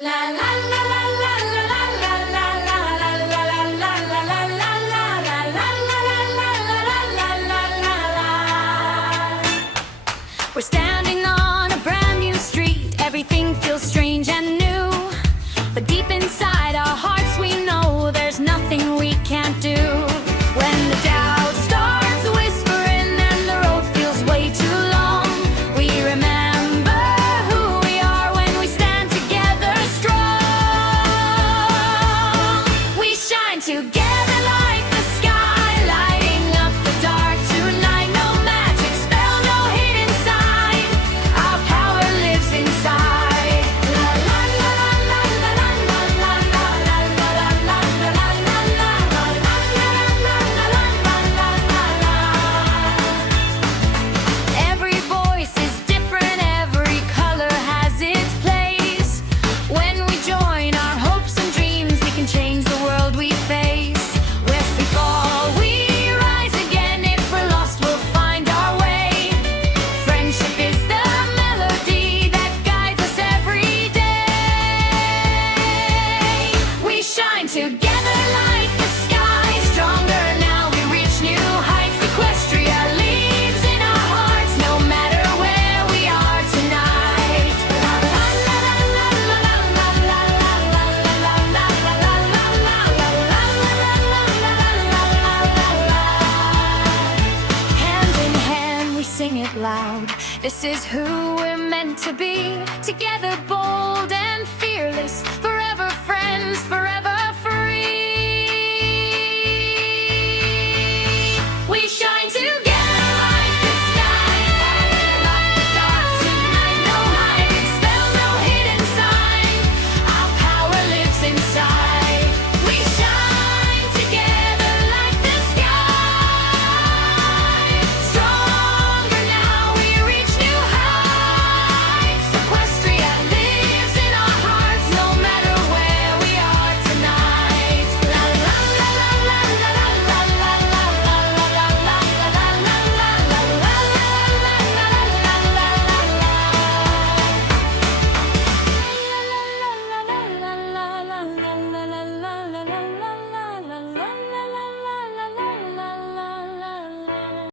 We're standing on a brand new street. Everything feels strange and new, but deep inside our hearts we know there's nothing we can't do. When the doubt starts whispering and the road feels way too long, we remember who we are when we stand together strong. We shine together like the sky, lighting up the dark tonight. No magic spell, no hidden sign, our power lives inside. La la la la la la la la la la la la la la. Every voice is different, every color has its place. When we join our hopes and dreams, we can change the world we face. If we fall, we rise again. If we're lost, we'll find our way. Friendship is the melody that guides us every day. We shine together like the sky, stronger now we reach new heights. Equestria lives in our hearts, no matter where we are tonight. La la la la la la la la la la la la la. Hand in hand we sing it loud. This is who we're meant to be, together bold and